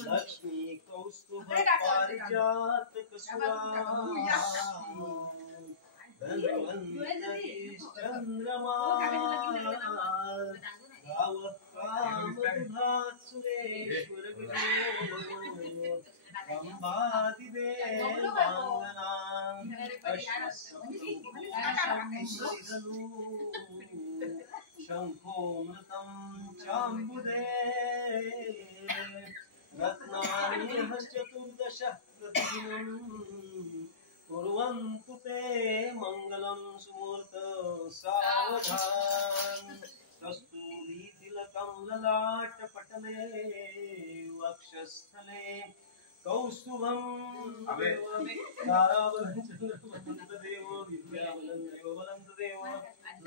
लक्ष्मी कौस्तुभ पारिजात कसुरा धन्वंतरी चंद्रमा रावकामदुघात सुरेश्वर अंबादिदेवांगनां शंखोमृतं चाम्बुदे रत्नानि चतुर्दश प्रतिदिनं कुर्वन्तु ते मङ्गलं सुमूर्त सावधान कस्तूरी तिलकं ललाटपटले वक्षस्थले कौस्तुभं ताराबलचन्द्रमन्तदेवो विद्याबलञ्जयोबलन्तदेव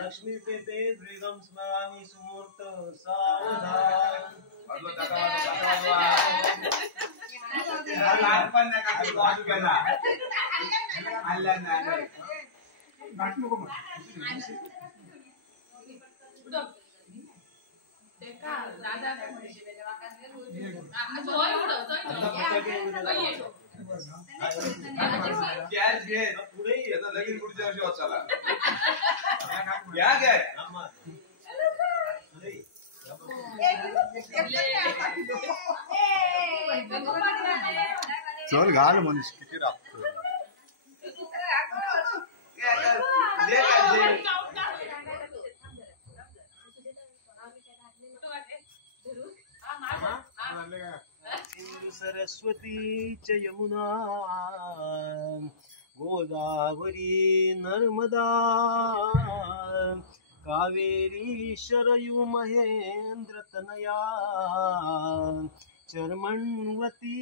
लक्ष्मीपेते द्विगं स्मरामि सुमूर्त सावधान लगीन पुढच्या वर्षी वाचायला या काय चल घाल मनीष किती राखतो सरस्वती च यमुना गोदावरी नर्मदा कावेरी शरयू महेंद्र तनया चर्मण्वती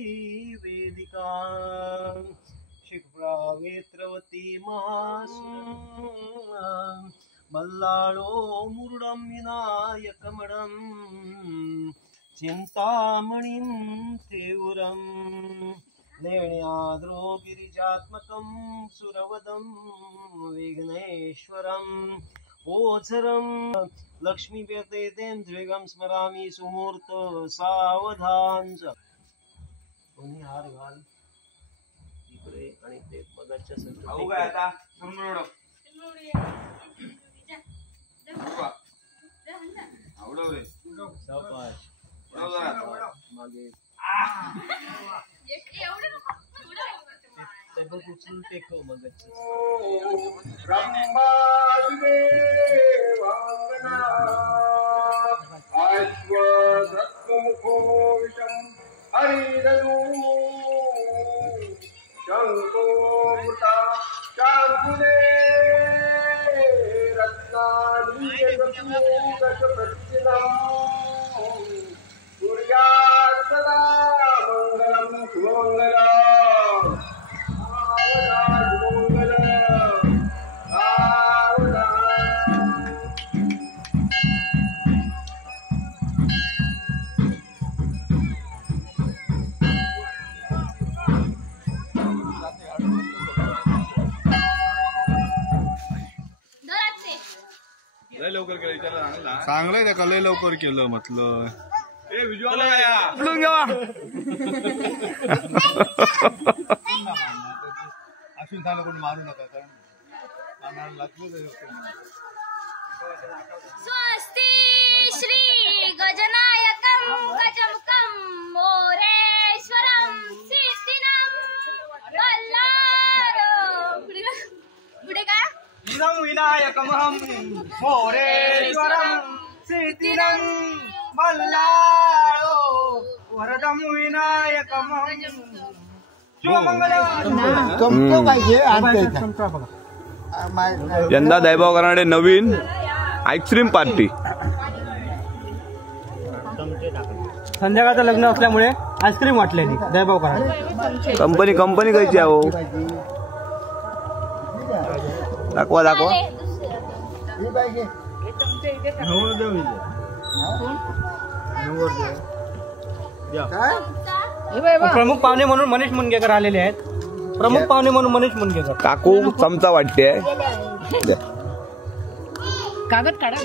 वेदिका क्षिप्रा वेत्रवती मल्लाळो मुरुडं विनायकमणं चिंतामणिं तेवरं लेण्याद्रो गिरिजात्मकं सुरवदं विघ्नेश्वरं ओझरं लक्ष्मीपेतें द्विगं स्मरामि सुमूर्त सावधान कोणी हार घाल इकडे आणि ते मगाच्या मागे उचलून टेकव मगाच्या चांगलंय त्या लय लवकर केलं म्हटलं असून झालं कोणी मारू नका कारण स्वस्ति श्री गजनायकं गजमुखं मोरेश्वरं सिद्धिनं वल्लारो पुढे काय इदं विनायकमहं मोरेश्वरं सिद्धिनं वल्लारो वरदं विनायकमहं यंदा दैभाव करणारे नवीन आईस्क्रीम पार्टी. संध्याकाळचं लग्न असल्यामुळे आईस्क्रीम वाटलेली दैभाव करणारे. कंपनी कशी आहे हो? दाखवा प्रमुख पाहुणे म्हणून मनीष मुनगेकर आलेले आहेत. प्रमुख पाहुणे म्हणून मनीष मुनगेकर. काकू चमचा वाटते कागद काढा.